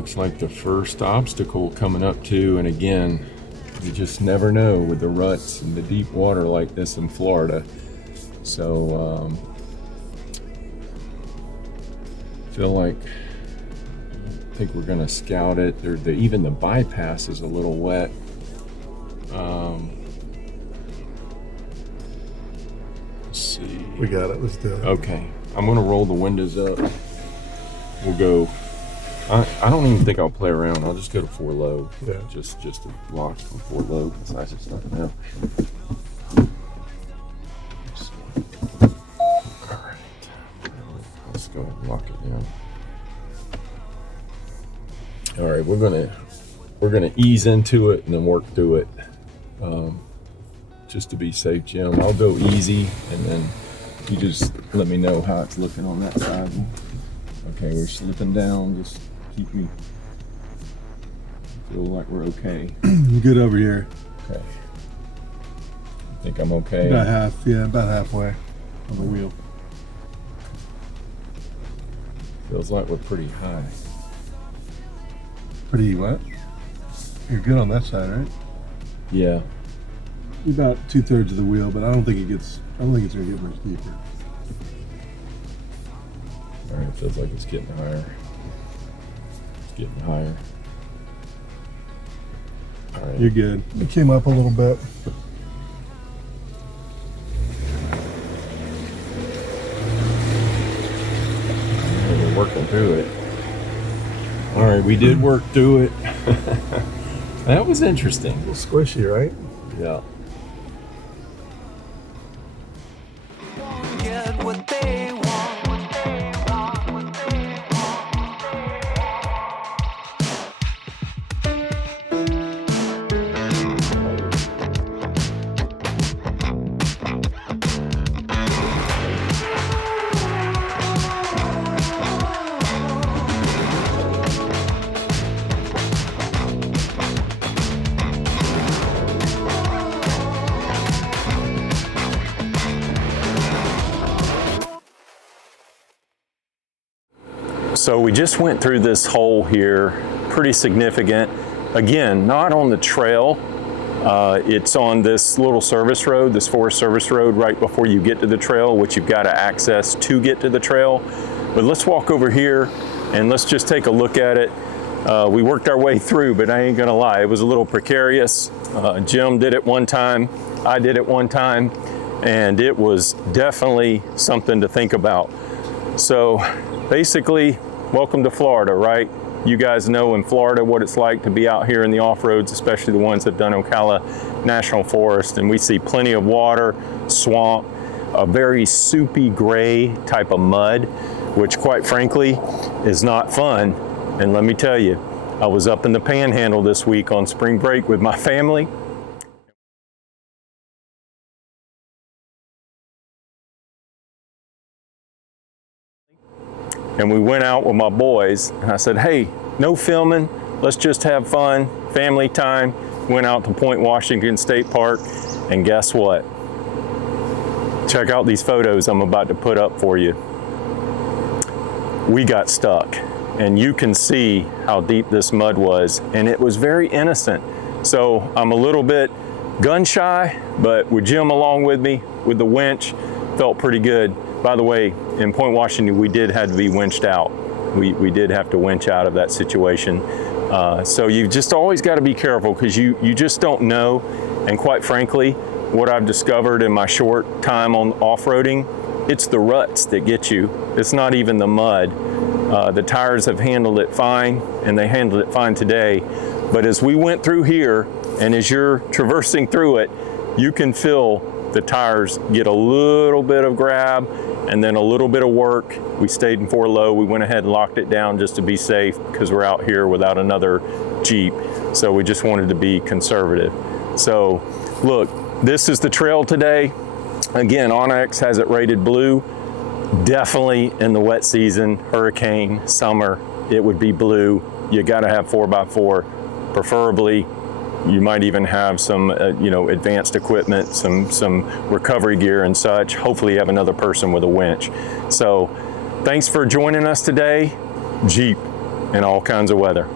looks like the first obstacle coming up to, and again, you just never know with the ruts and the deep water like this in Florida. So feel like I think we're gonna scout it. Even the bypass is a little wet. Let's see. We got it. Let's do it. Okay, I'm gonna roll the windows up. We'll go. I don't even think I'll play around. I'll just go to 4 low. Yeah. Just to block from 4 low besides it's nothing else. All right. Let's go ahead and lock it down. All right, we're gonna ease into it and then work through it. Just to be safe, Jim. I'll go easy and then you just let me know how it's looking on that side. Okay, we're slipping down. Just keep me feel like we're okay. I'm good over here. Okay. I think I'm okay. About halfway on the wheel. Feels like we're pretty high. Pretty what? You're good on that side, right? Yeah. You're about 2/3 of the wheel, but I don't think it's gonna get much deeper. All right, it feels like it's getting higher. It's getting higher. All right. You're good. It came up a little bit. We're working through it. All right, we did work through it. That was interesting. A little squishy, right? Yeah. So we just went through this hole here, pretty significant. Again, not on the trail. It's on this little service road, this forest service road right before you get to the trail, which you've got to access to get to the trail. But let's walk over here and let's just take a look at it. We worked our way through, but I ain't gonna lie, it was a little precarious. Jim did it one time, I did it one time, and it was definitely something to think about. So basically, welcome to Florida, right? You guys know in Florida what it's like to be out here in the off-roads, especially the ones that have done Ocala National Forest, and we see plenty of water, swamp, a very soupy gray type of mud, which quite frankly is not fun. And let me tell you, I was up in the Panhandle this week on spring break with my family. And we went out with my boys and I said, hey, no filming, let's just have fun, family time. Went out to Point Washington State Park, and guess what? Check out these photos I'm about to put up for you. We got stuck, and you can see how deep this mud was, and it was very innocent. So I'm a little bit gun shy, but with Jim along with me, with the winch, felt pretty good. By the way, in Point Washington, we did have to be winched out. We did have to winch out of that situation. So you've just always got to be careful because you just don't know. And quite frankly, what I've discovered in my short time on off-roading, it's the ruts that get you. It's not even the mud. The tires have handled it fine, and they handled it fine today. But as we went through here, and as you're traversing through it, you can feel the tires get a little bit of grab and then a little bit of work. We stayed in 4 low. We went ahead and locked it down just to be safe because we're out here without another Jeep. So we just wanted to be conservative. So look, this is the trail today. Again, Onyx has it rated blue. Definitely in the wet season, hurricane, summer, it would be blue. You gotta have 4x4, preferably. You might even have some, advanced equipment, some recovery gear and such. Hopefully you have another person with a winch. So thanks for joining us today. Jeep in all kinds of weather.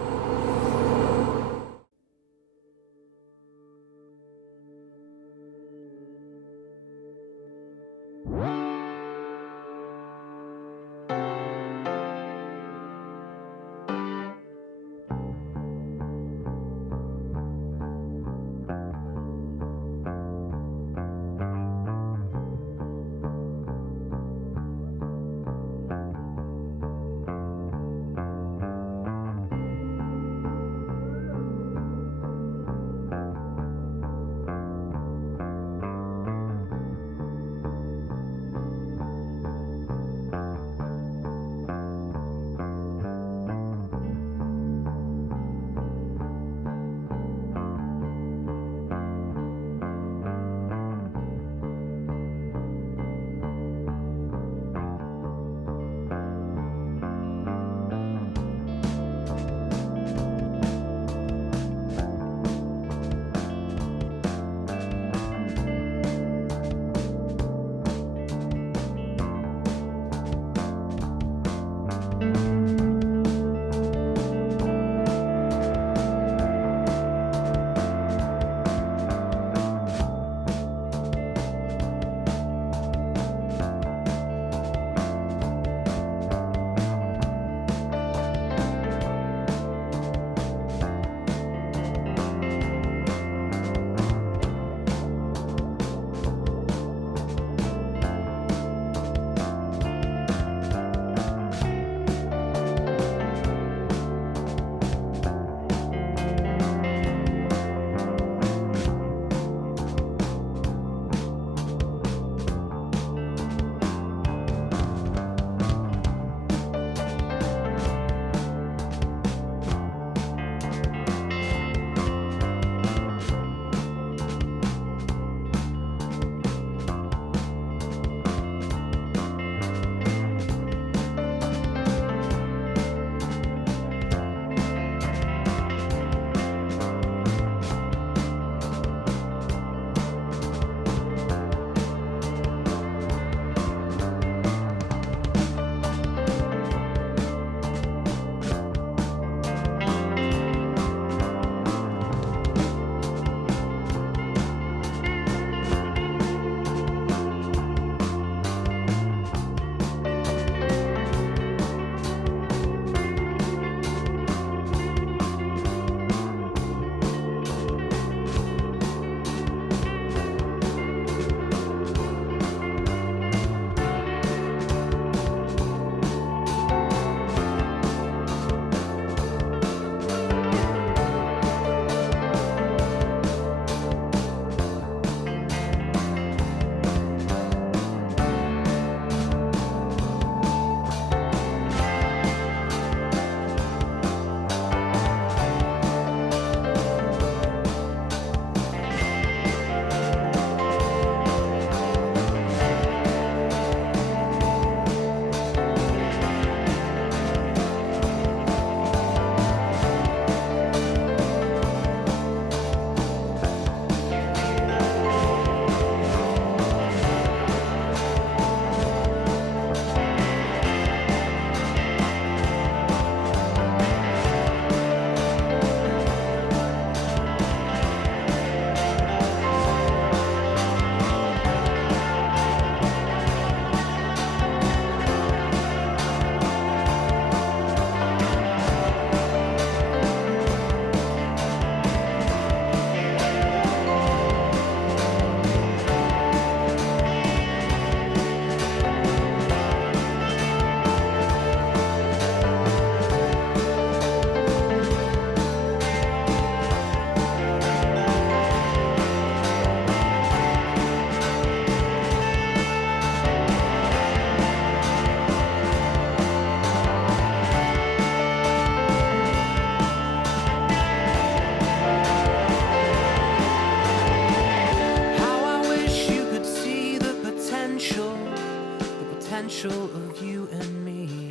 potential of you and me.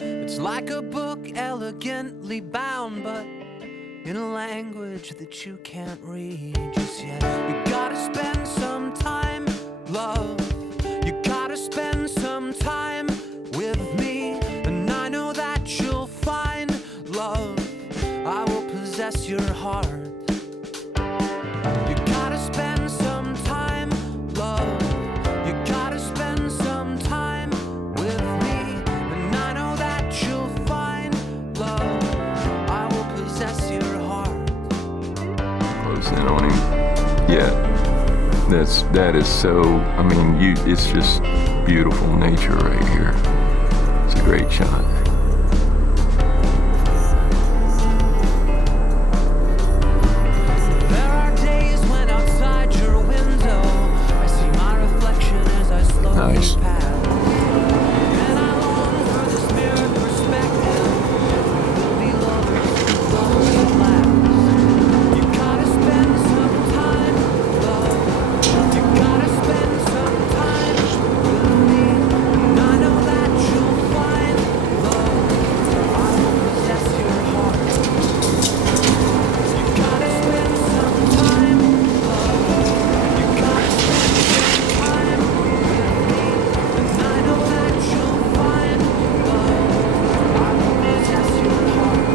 It's like a book elegantly bound, but in a language that you can't read just yet. We gotta spend some time, love. You gotta spend some time with me, and I know that you'll find that is so, I mean, it's just beautiful nature right here. It's a great shot. There are days when outside your window I see my reflection as I slowly Nice. pass. And I long for this mirrored perspective. We'll be lovers as long as it lasts. You gotta spend some time, love. You gotta spend some time with me. And I know that you'll find love. I will possess your heart. You gotta spend some time, love. You gotta spend some time with me. And I know that you'll find love. I will possess your heart.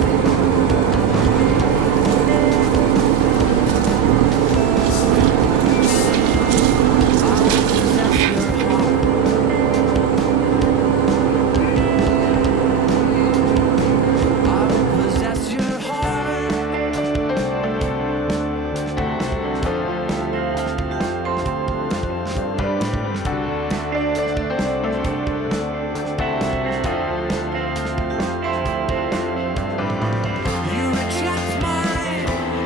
I will possess your heart. I will possess your heart. You reject my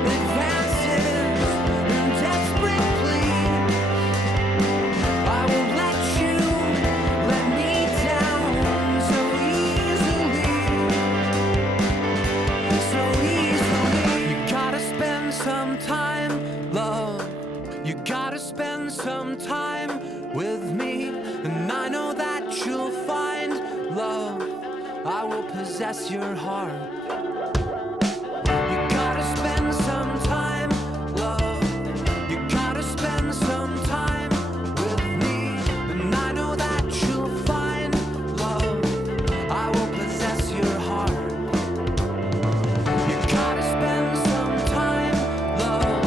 advances in desperate plea. I won't let you let me down so easily. You gotta spend some time, love. You gotta spend some time with me, and I know that you'll find love. I will possess your heart. You gotta spend some time, love. You gotta spend some time with me, and I know that you'll find love. I will possess your heart. You gotta spend some time, love.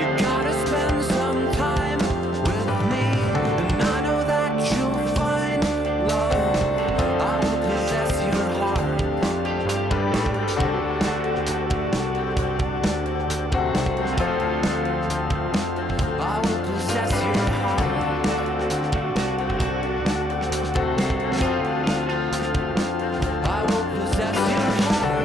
You gotta spend some time with me, and I know that you'll find love. I will possess your heart. I will possess your heart. I will possess your heart.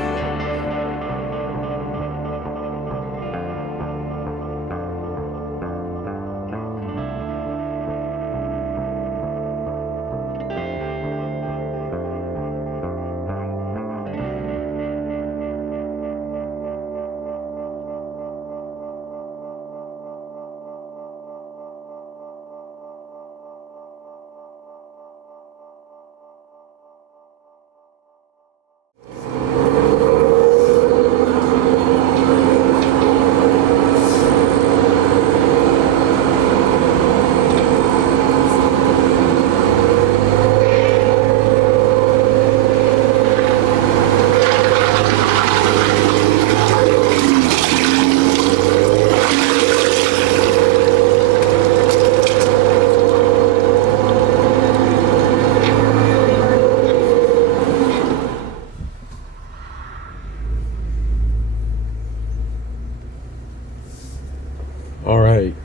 All right,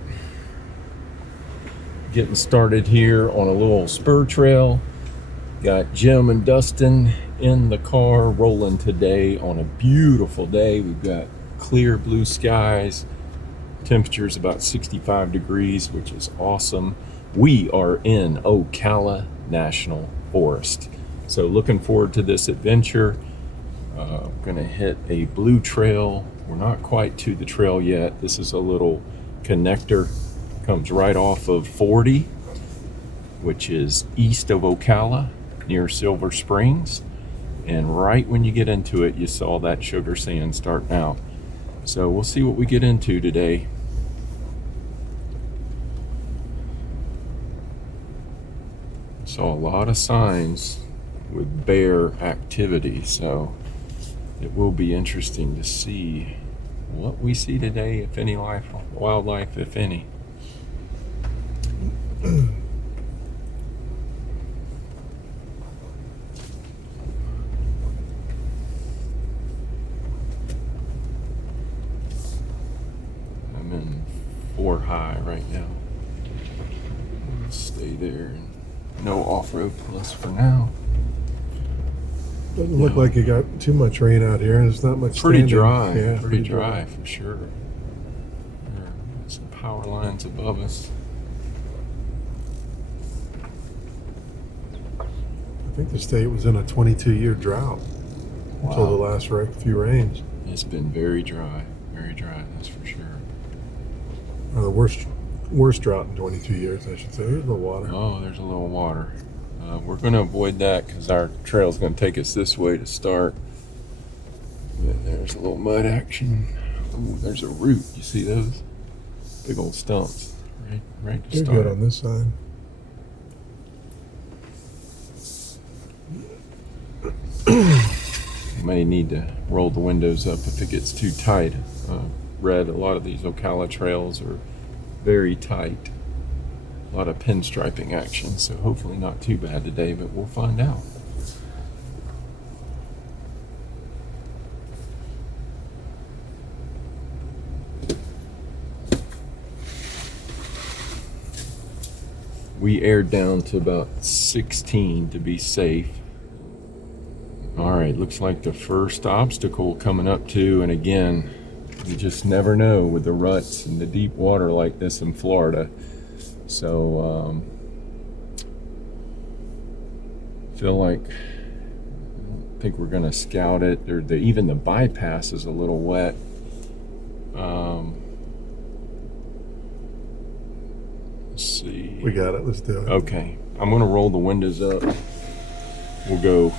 getting started here on a little spur trail. Got Jim and Dustin in the car rolling today on a beautiful day. We've got clear blue skies. Temperature's about 65 degrees, which is awesome. We are in Ocala National Forest. So looking forward to this adventure. Gonna hit a blue trail. We're not quite to the trail yet. This is a little connector, comes right off of 40, which is east of Ocala near Silver Springs. And right when you get into it, you saw that sugar sand starting out. So we'll see what we get into today. Saw a lot of signs with bear activity, so it will be interesting to see what we see today, if any wildlife, if any. I'm in 4 high right now. stay there. And no off-road plus for now. Doesn't look like you got too much rain out here. There's not much Pretty standing. dry. Yeah, pretty dry for sure. There are some power lines above us. I think the state was in a 22-year drought until the last few rains. It's been very dry, that's for sure. Or the worst drought in 22 years, I should say. Here's the water. Oh, there's a little water. We're going to avoid that because our trail's going to take us this way to start. But there's a little mud action. Ooh, there's a root. You see those? Big old stumps. Right to You're start. good on this side. You may need to roll the windows up if it gets too tight. Read a lot of these Ocala trails are very tight. A lot of pinstriping action, so hopefully not too bad today, but we'll find out. We aired down to about 16 to be safe. All right, looks like the first obstacle coming up to, and again, you just never know with the ruts and the deep water like this in Florida. So, feel like, I don't think we're gonna scout it. Even the bypass is a little wet. Let's see. We got it. Let's do it. Okay, I'm gonna roll the windows up. We'll go.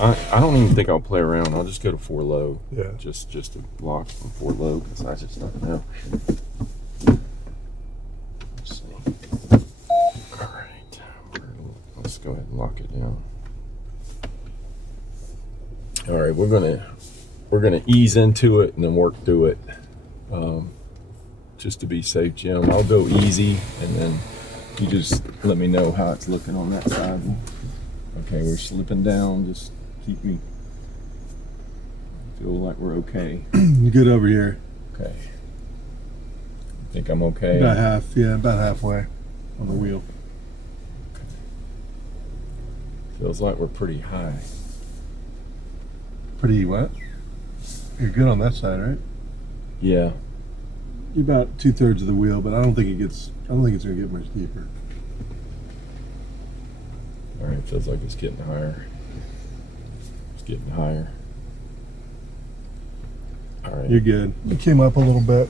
I don't even think I'll play around. I'll just go to 4 low. Yeah. Just to lock from 4 low because I just don't know. Let's see. All right. Let's go ahead and lock it down. All right, we're gonna ease into it and then work through it. Just to be safe, Jim. I'll go easy and then you just let me know how it's looking on that side. Okay, we're slipping down. Just keep me feel like we're okay. You good over here? Okay. Think I'm okay? About half, yeah, about halfway on the wheel. Okay. Feels like we're pretty high. Pretty what? You're good on that side, right? Yeah. You're about 2/3 of the wheel, but I don't think it's gonna get much deeper. All right, feels like it's getting higher. It's getting higher. All right. You're good. You came up a little bit.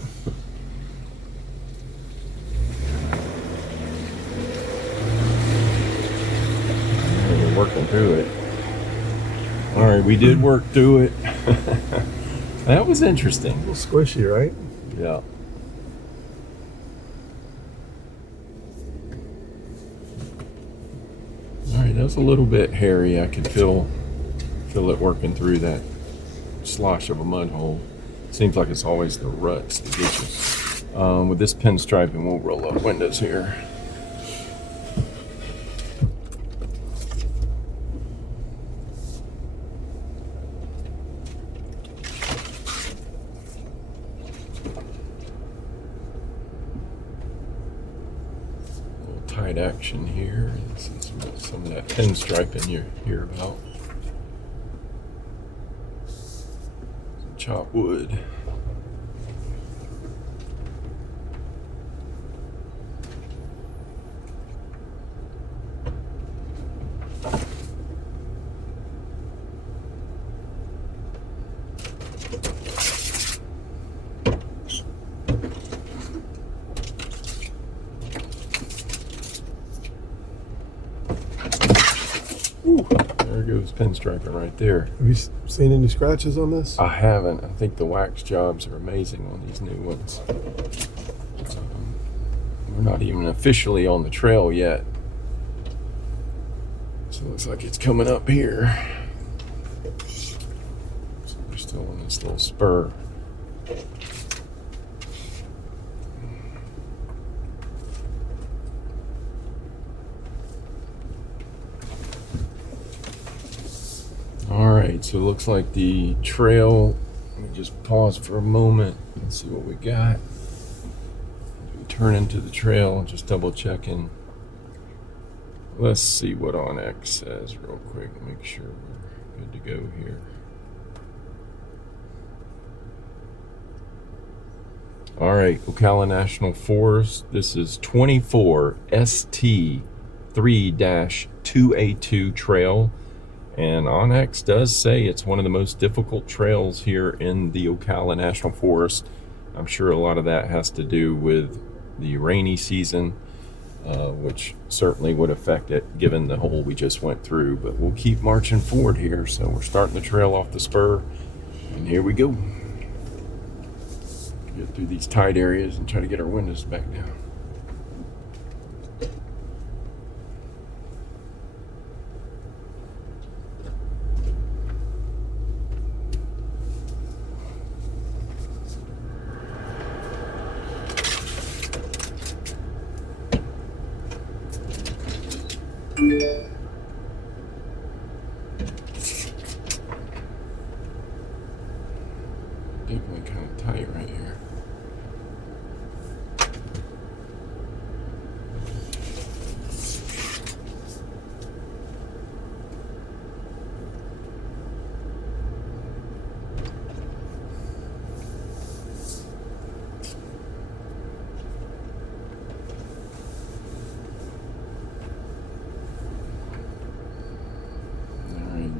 We're working through it. All right, we did work through it. That was interesting. A little squishy, right? Yeah. All right, that was a little bit hairy. I could feel it working through that slosh of a mud hole. Seems like it's always the ruts that get you. With this pinstriping, we'll roll up windows here. Tight action here. This is some of that pinstriping you hear about. Some chopped wood. Ooh, there goes pinstriping right there. Have you seen any scratches on this? I haven't. I think the wax jobs are amazing on these new ones. We're not even officially on the trail yet. So it looks like it's coming up here. So we're still on this little spur. All right, so it looks like the trail, let me just pause for a moment and see what we got. We turn into the trail, just double checking. let's see what OnX says real quick. Make sure we're good to go here. All right, Ocala National Forest. This is 24 ST 3-2A2 trail. And OnX does say it's one of the most difficult trails here in the Ocala National Forest. I'm sure a lot of that has to do with the rainy season, which certainly would affect it given the hole we just went through. But we'll keep marching forward here. So we're starting the trail off the spur, and here we go. Get through these tight areas and try to get our windows back down. Definitely kind of tight right here.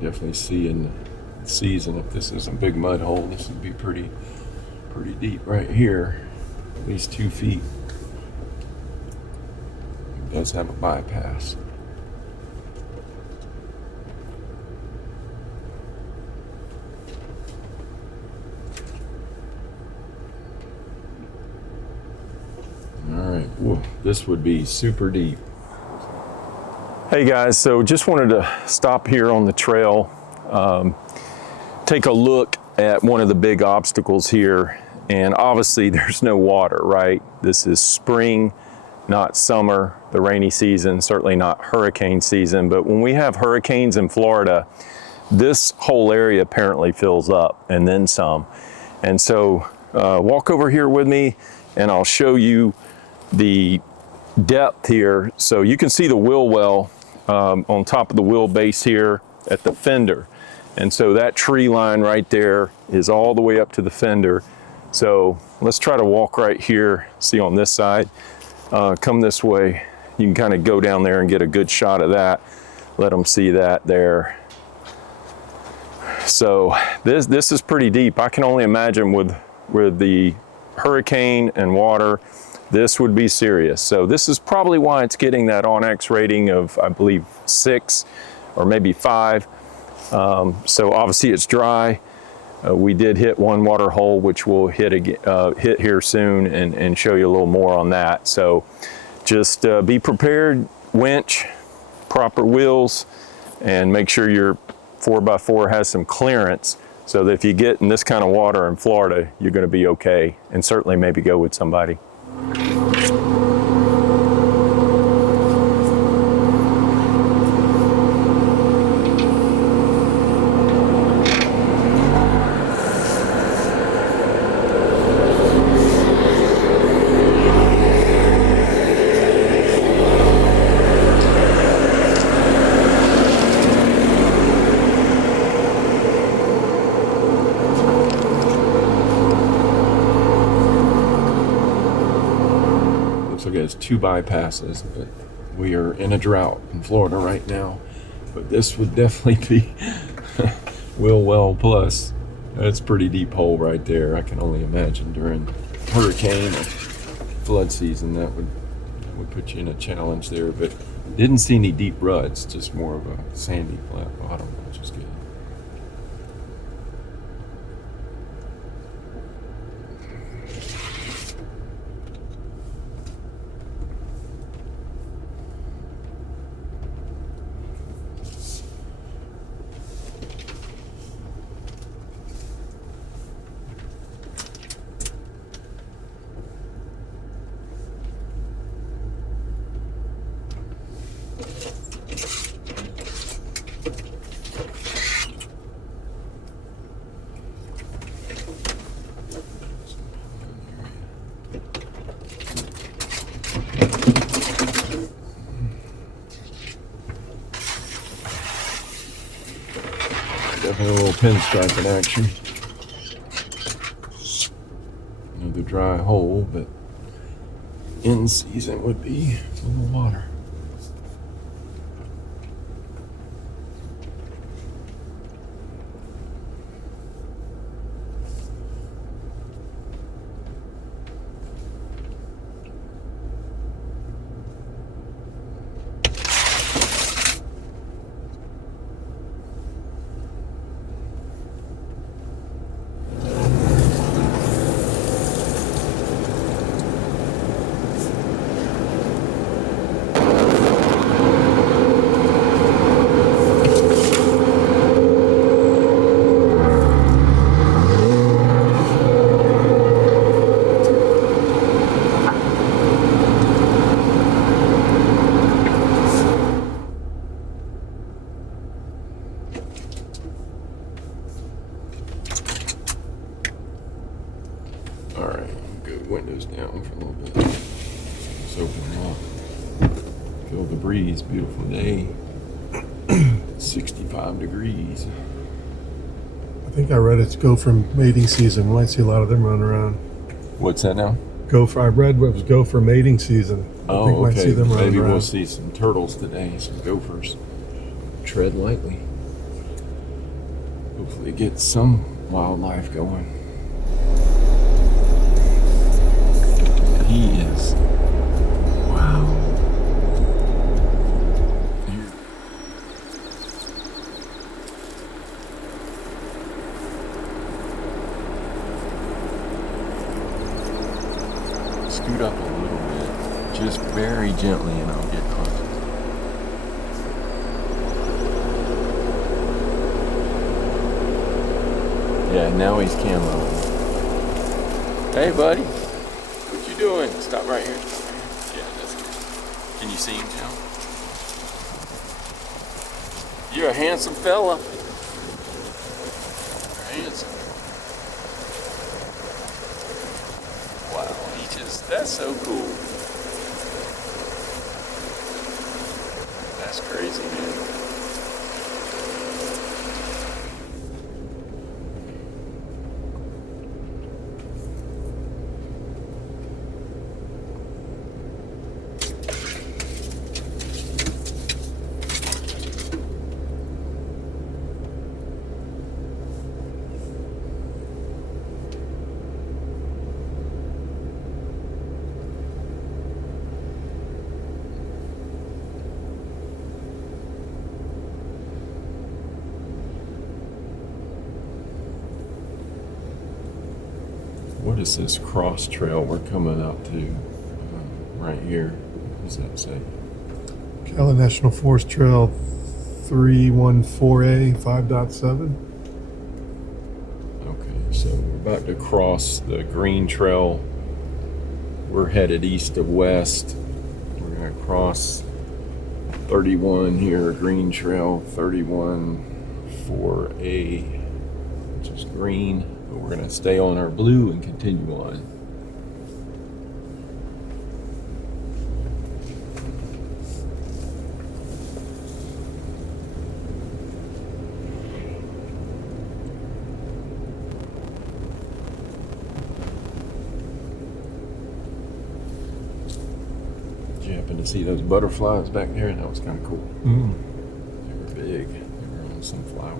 Definitely see in the season, if this is a big mud hole, this would be pretty deep right here, at least 2 feet. It does have a bypass. All right, whoa, this would be super deep. Hey guys, so just wanted to stop here on the trail, take a look at one of the big obstacles here, and obviously there's no water, right? This is spring, not summer, the rainy season, certainly not hurricane season, but when we have hurricanes in Florida, this whole area apparently fills up and then some. And so walk over here with me and I'll show you the depth here. So you can see the wheel well on top of the wheelbase here at the fender. And so that tree line right there is all the way up to the fender. So let's try to walk right here, see on this side. Come this way, you can kind of go down there and get a good shot of that. Let them see that there. So this is pretty deep. I can only imagine with the hurricane and water, this would be serious. So this is probably why it's getting that OnX rating of, I believe, 6 or maybe 5. So obviously it's dry. We did hit one water hole, which we'll hit here soon and show you a little more on that. So just be prepared, winch, proper wheels, and make sure your 4x4 has some clearance so that if you get in this kind of water in Florida, you're going to be okay, and certainly maybe go with somebody. Has 2 bypasses, but we are in a drought in Florida right now. But this would definitely be wheel well plus. That's a pretty deep hole right there. I can only imagine during hurricane or flood season that would put you in a challenge there. But didn't see any deep ruts, just more of a sandy flat bottom, which is good. A little pinstriping action. Another dry hole, but in season would be full of water. Alright, good. Windows down for a little bit. Let's open them up. Feel the breeze. Beautiful day. 65 degrees. I think I read it's gopher mating season. We might see a lot of them running around. What's that now? Gopher. I read it was gopher mating season. I think we might see them running Maybe around. we'll see some turtles today, some gophers. Tread lightly. Hopefully get some wildlife going. He is. Wow. Here. Scoot up a little bit, just very gently, and I'll get closer. Yeah, now he's camo. Hey, buddy. What you doing? Stop right here. Stop right here. Yeah, that's good. Can you see him, Joe? You're a handsome fella. You're handsome. Wow, that's so cool. That's crazy, man. What is this cross trail we're coming up to right here? What does that say? Ocala National Forest Trail 314A 5.7. Okay, so we're about to cross the green trail. We're headed east to west. We're going to cross 31 here, green trail 31 4A, which is green. But we're going to stay on our blue and continue on. Did you happen to see those butterflies back there? That was kind of cool. They were big. They were on some flower.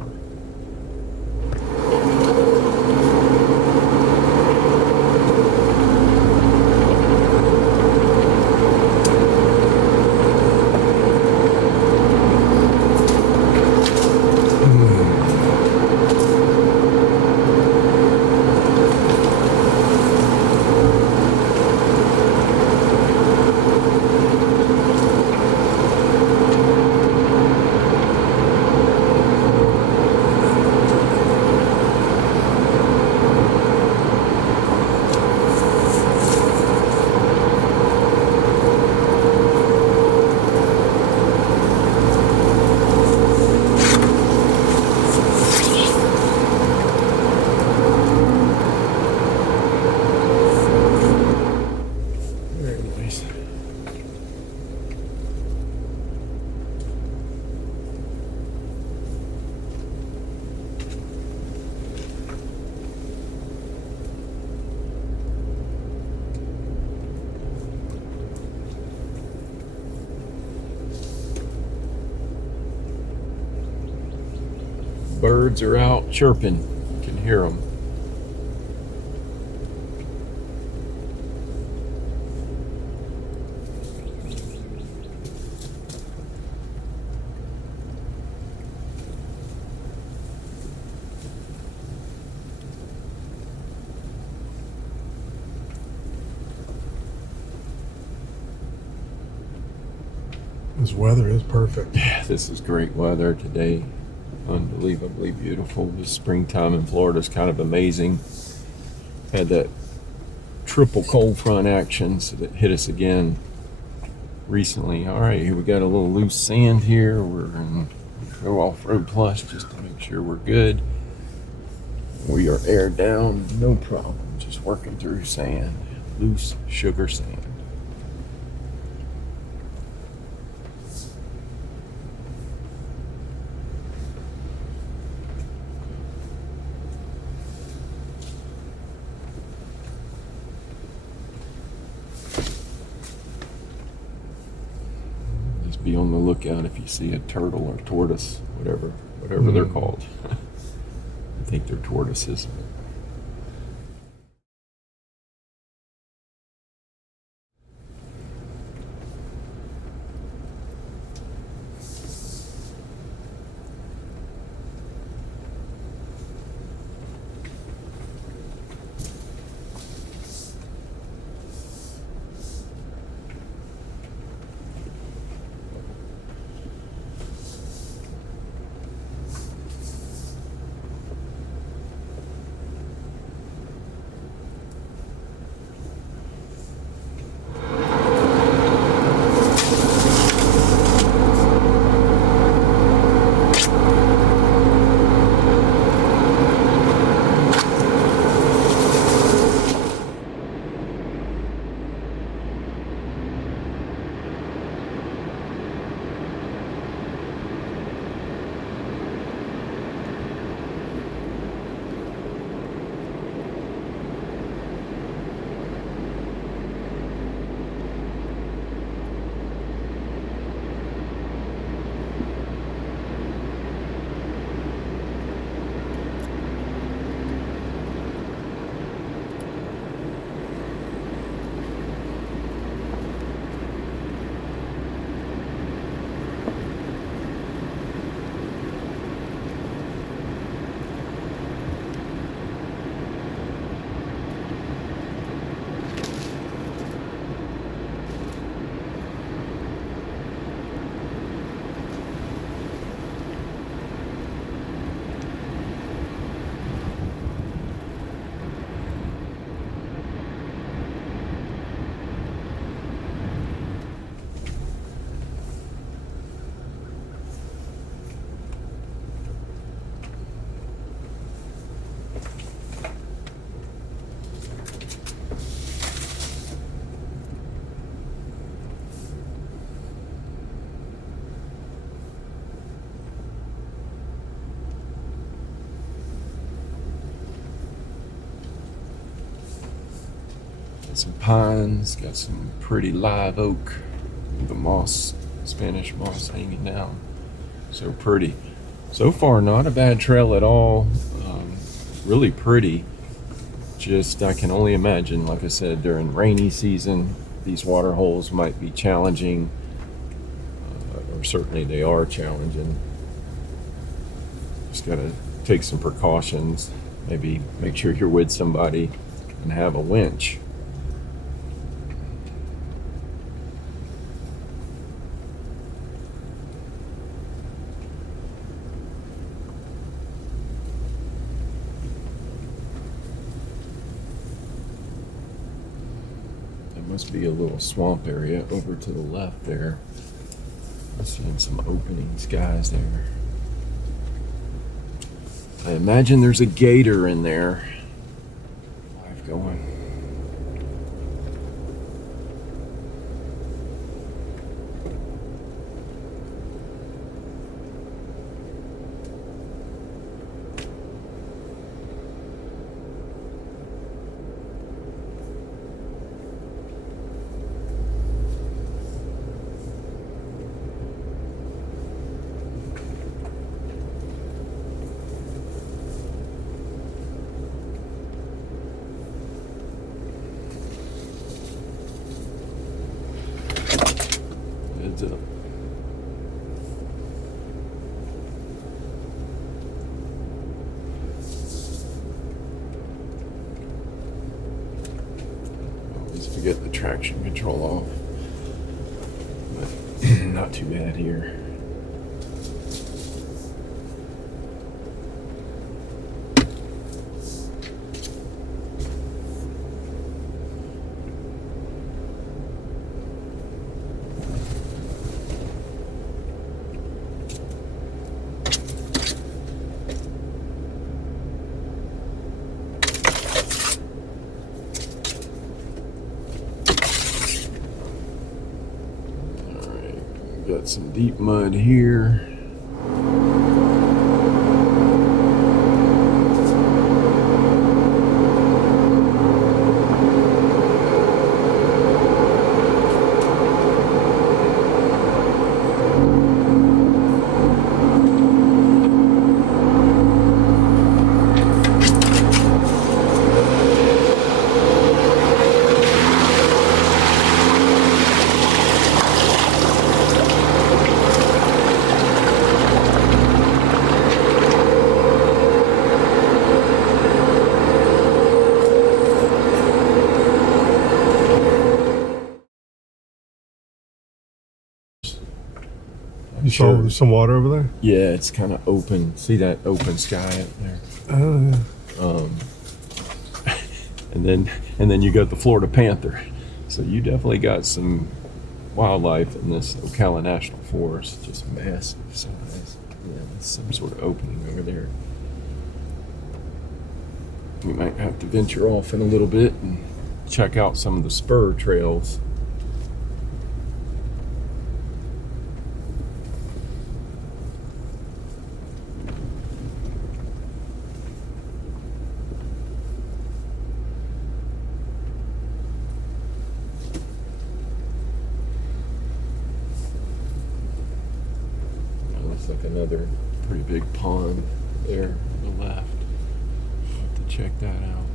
Birds are out chirping. You can hear them. This weather is perfect. Yeah, this is great weather today. Unbelievably beautiful. The springtime in Florida is kind of amazing. Had that triple cold front action so that hit us again recently. All right, here we got a little loose sand here. We're in Go Off-Road Plus just to make sure we're good. We are aired down, no problem. Just working through sand, loose sugar sand. Be on the lookout if you see a turtle or tortoise, whatever they're called. I think they're tortoises. Some pines, got some pretty live oak, the moss, Spanish moss hanging down. So pretty. So far, not a bad trail at all. Really pretty. Just, I can only imagine, like I said, during rainy season, these water holes might be challenging, or certainly they are challenging. Just gotta take some precautions. Maybe make sure you're with somebody and have a winch. Must be a little swamp area over to the left there. I'm seeing some opening skies there. I imagine there's a gator in there. Live going. to get the traction control off. But not too bad here. Got some deep mud here. You saw there's some water over there? Yeah, it's kind of open. See that open sky up there? Oh, yeah. And then you got the Florida panther. So you definitely got some wildlife in this Ocala National Forest. Just massive size. Yeah, there's some sort of opening over there. We might have to venture off in a little bit and check out some of the spur trails. Like another pretty big pond there on the left. I'll have to check that out.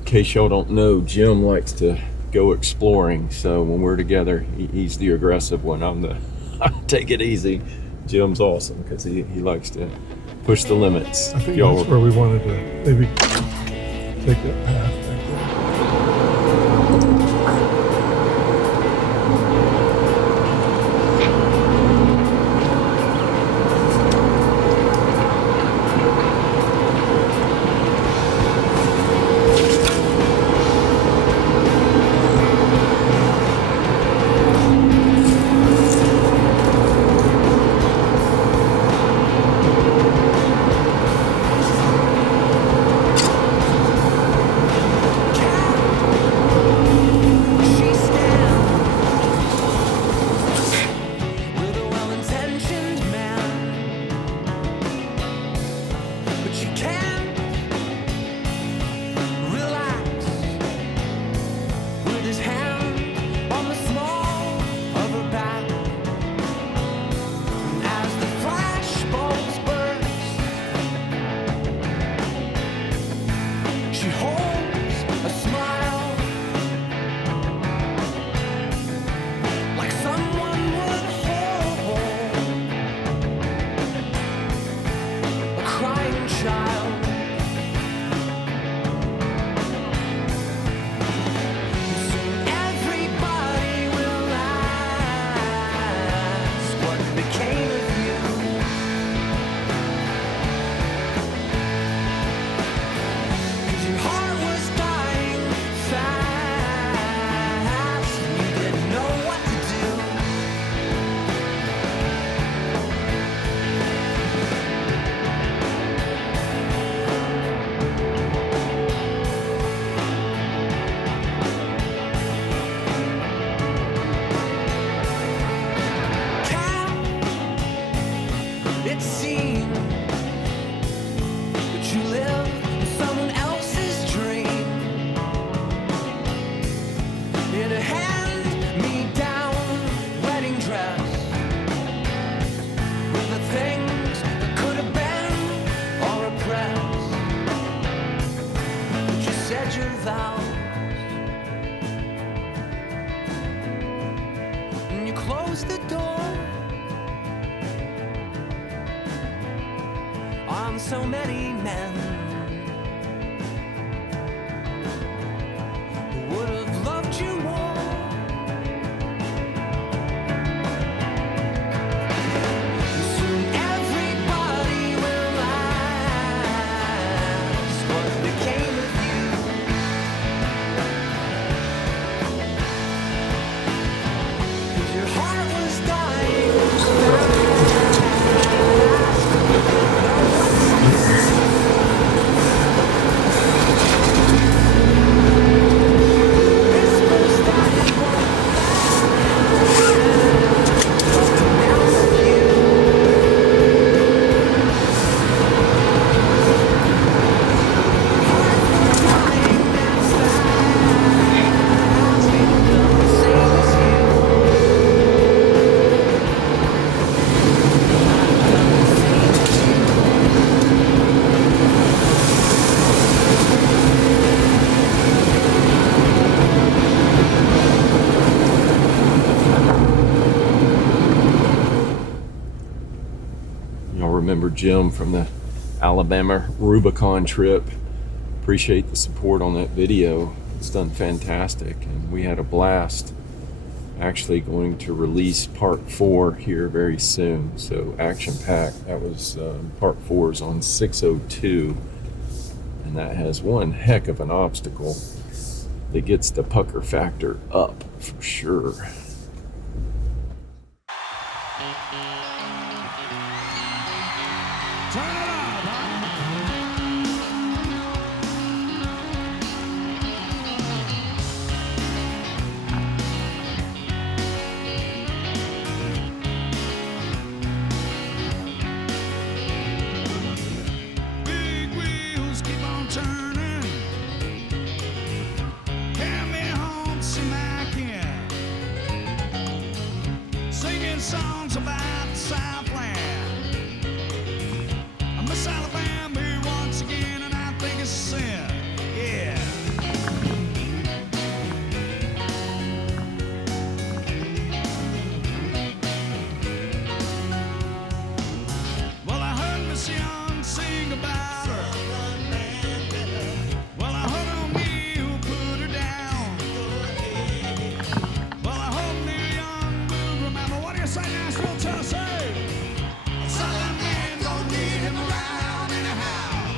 In case y'all don't know, Jim likes to go exploring, so when we're together, he's the aggressive one. I'm the take it easy. Jim's awesome because he likes to push the limits. I think that's where we wanted to maybe take that path back there. Close the door on so many men. remember Jim from the Alabama Rubicon trip. Appreciate the support on that video. It's done fantastic, and we had a blast. Actually going to release part 4 here very soon, so action packed. That was part 4 is on 602, and that has one heck of an obstacle that gets the pucker factor up for sure. Turn it up, huh? Big wheels keep on turning. Carry me home, smacking. Singing songs about the Southland. I miss Alabama here once again, and I think it's a sin. Yeah. Well, I heard Miss Young sing about her. Well, I heard on me who put her down. Well, I hope Neil Young will remember. What do you say, Nashville, Tennessee? Southern man don't need him around anyhow.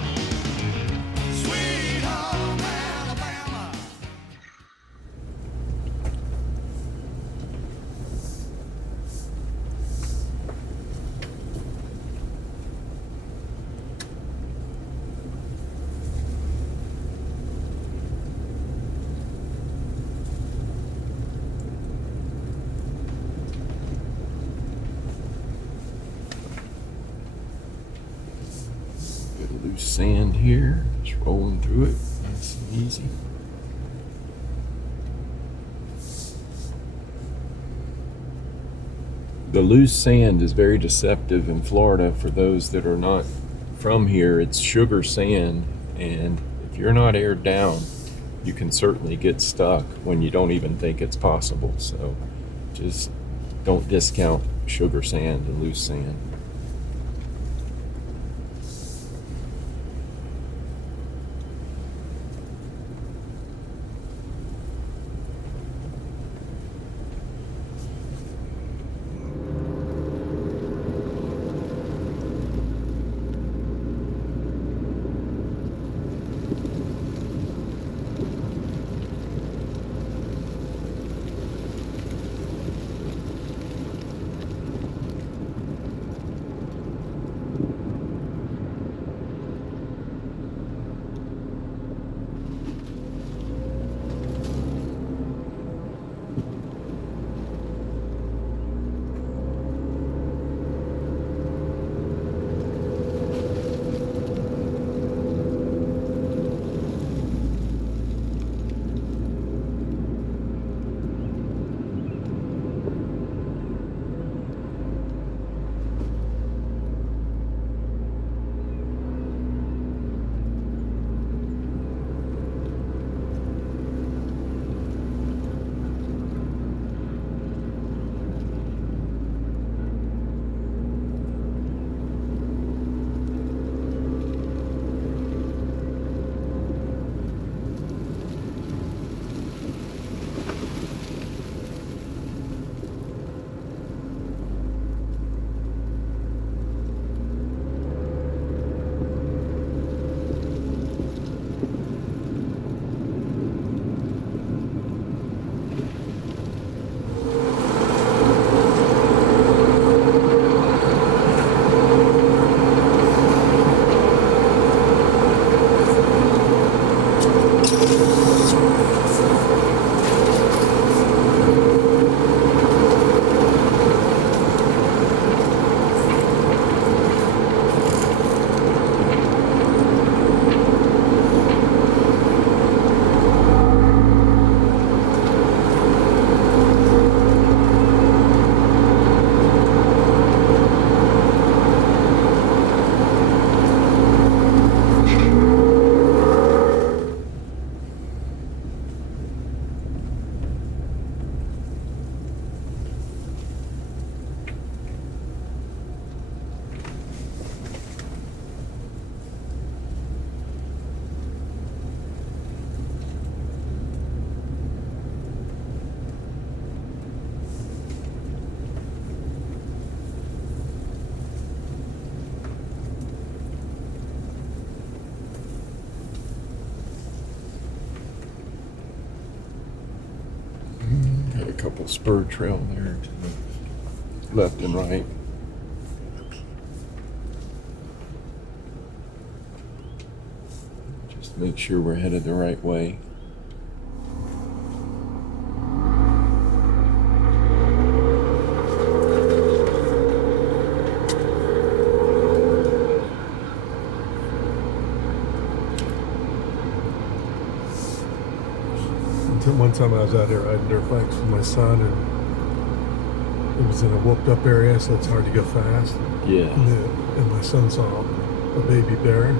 Sweet home Alabama. Bit of loose sand here, just rolling through it, nice and easy. The loose sand is very deceptive in Florida. For those that are not from here, it's sugar sand, and if you're not aired down, you can certainly get stuck when you don't even think it's possible. So just don't discount sugar sand and loose sand. a couple spur trail there to the left and right. Just make sure we're headed the right way. One time I was out here riding dirt bikes with my son, and it was in a whooped up area, so it's hard to go fast. Yeah. And my son saw a baby bear,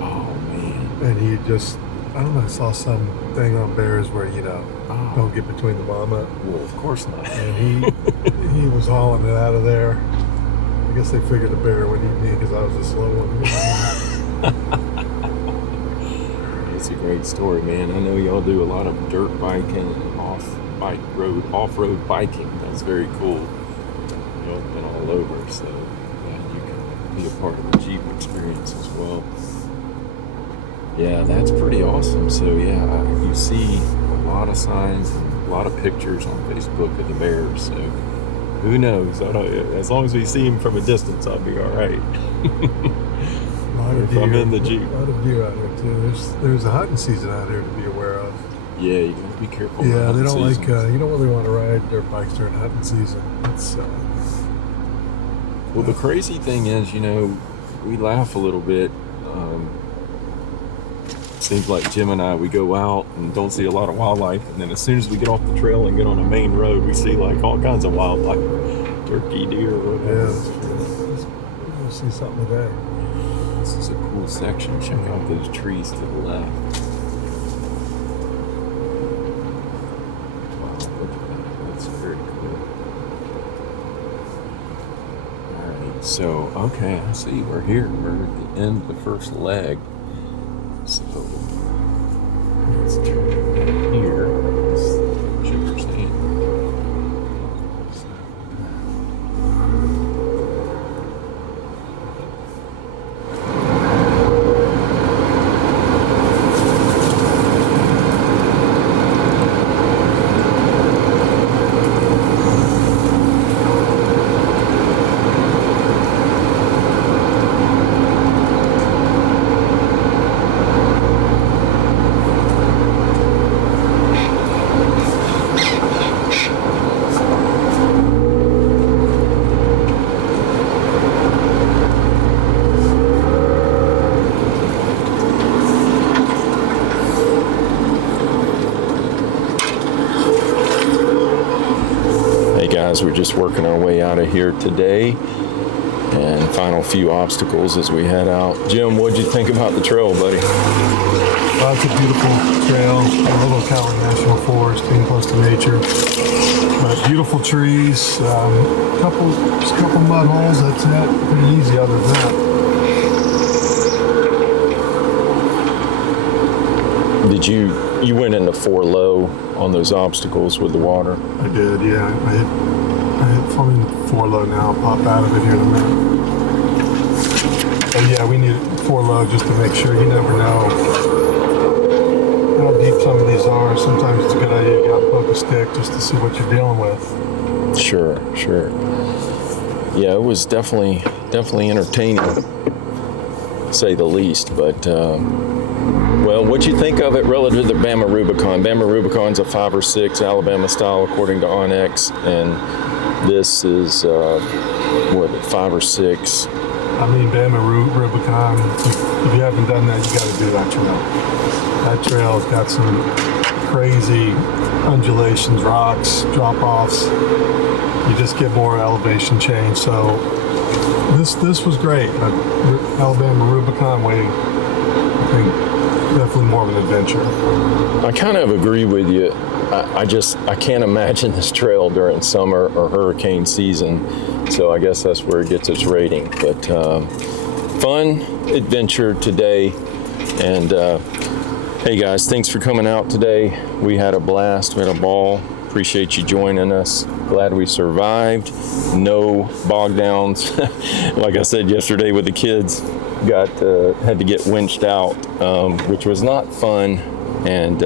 Oh man. and he just, I don't know, saw something on bears where, don't get between the mama. Well, of course not. And he was hauling it out of there. I guess they figured the bear would eat me because I was a slow one. It's a great story, man. I know y'all do a lot of dirt biking and off-road biking. That's very cool. Y'all been all over, so glad you can be a part of the Jeep experience as well. Yeah, that's pretty awesome. So yeah, you see a lot of signs and a lot of pictures on Facebook of the bears. So who knows? As long as we see them from a distance, I'll be all right. If I'm in the Jeep. A lot of deer out here too. There's a hunting season out here to be aware of. Yeah, you gotta be careful. Yeah, they don't seasons. you don't really want to ride dirt bikes during hunting season. It's Well, the crazy thing is, we laugh a little bit. Seems like Jim and I, we go out and don't see a lot of wildlife, and then as soon as we get off the trail and get on a main road, we see like all kinds of wildlife, turkey, deer, whatever. that's true. We'll see something today. This is a cool section. Check out those trees to the left. Wow, look at that. That's very cool. Alright, so, okay, I see. We're here. We're at the end of the first leg. So, let's turn down here. This sugar stand. We're just working our way out of here today, and final few obstacles as we head out. Jim, what'd you think about the trail, buddy? Well, it's a beautiful trail. I love Ocala National Forest, being close to nature. But beautiful trees, just a couple mud holes. That's it. Pretty easy other than that. Did you went into 4 low on those obstacles with the water? I did, yeah. I hit falling 4 low now. I'll pop out of it here in a minute. But yeah, we need 4 low just to make sure. You never know how deep some of these are. Sometimes it's a good idea to get out and poke a stick just to see what you're dealing with. Sure. Yeah, it was definitely entertaining, to say the least. But well, what'd you think of it relative to Bama Rubicon? Bama Rubicon's a 5 or 6 Alabama style, according to Onyx, and this is 5 or 6. I mean, Bama Rubicon, if you haven't done that, you got to do that trail. That trail's got some crazy undulations, rocks, drop-offs. You just get more elevation change. So this was great. Alabama Rubicon way, I think, definitely more of an adventure. I kind of agree with you. I can't imagine this trail during summer or hurricane season, so I guess that's where it gets its rating. But fun adventure today, and hey guys, thanks for coming out today. We had a blast, we had a ball. Appreciate you joining us. Glad we survived. No bog downs. Like I said yesterday with the kids, had to get winched out, which was not fun. And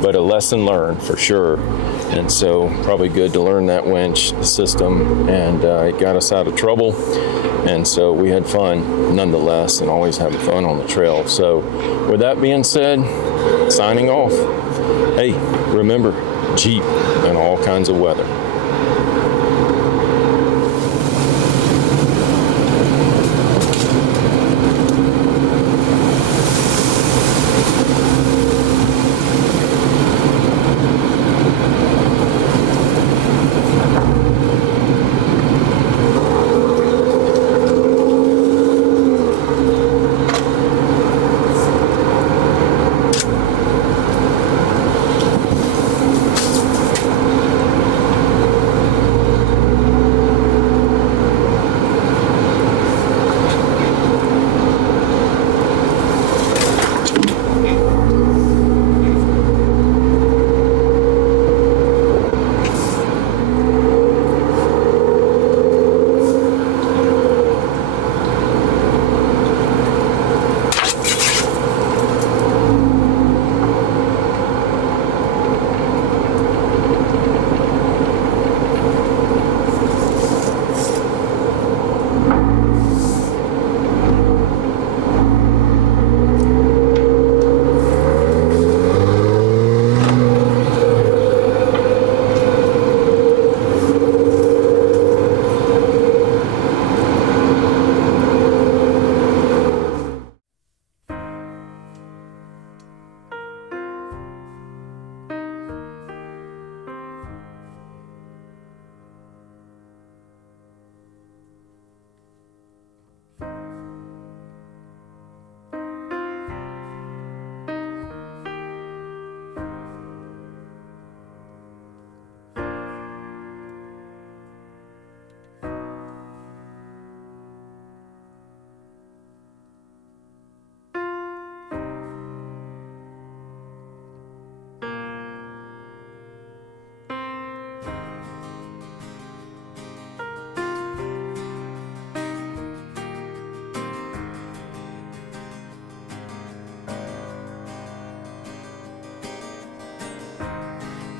but a lesson learned for sure. And so probably good to learn that winch system, and it got us out of trouble. And so we had fun nonetheless, and always having fun on the trail. So with that being said, signing off. Hey, remember, Jeep in all kinds of weather.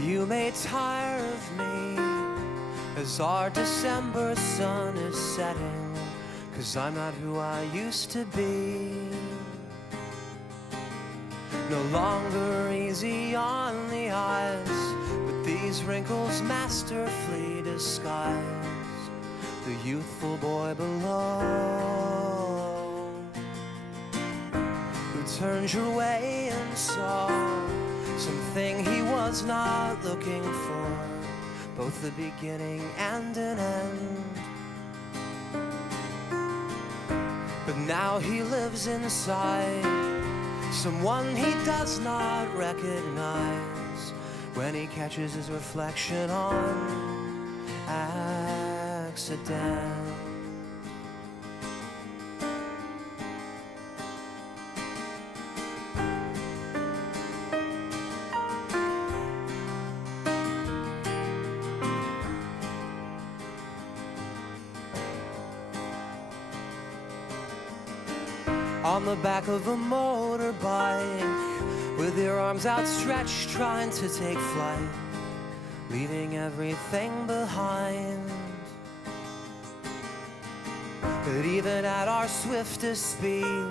You may tire of me as our December sun is setting, 'cause I'm not who I used to be. No longer easy on the eyes, but these wrinkles masterfully disguise the youthful boy below, who turned your way and saw something he was not looking for, both the beginning and an end. But now he lives inside someone he does not recognize when he catches his reflection on accident. On the back of a motorbike, with your arms outstretched, trying to take flight, leaving everything behind. But even at our swiftest speed,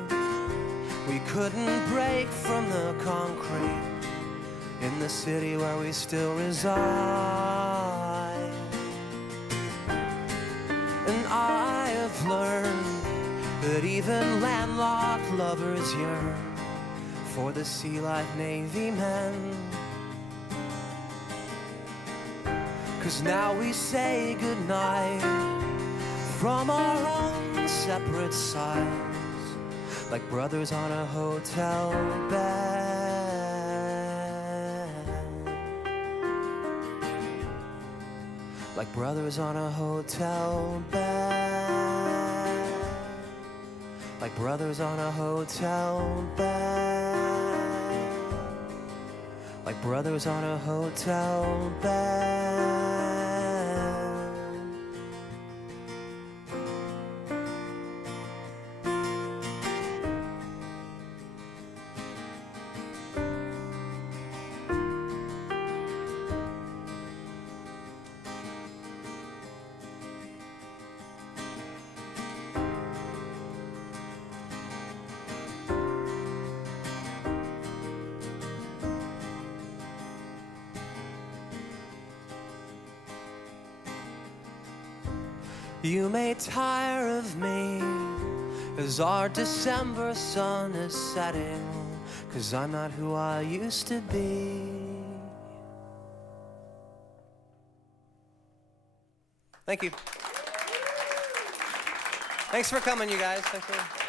we couldn't break from the concrete in the city where we still reside. And I have learned that even landlocked lovers yearn for the sea like Navy men. 'Cause now we say goodnight from our own separate sides, like brothers on a hotel bed. Like brothers on a hotel bed. Like brothers on a hotel bed. Like brothers on a hotel bed. You may tire of me as our December sun is setting, 'cause I'm not who I used to be. Thank you. Thanks for coming, you guys. Thanks for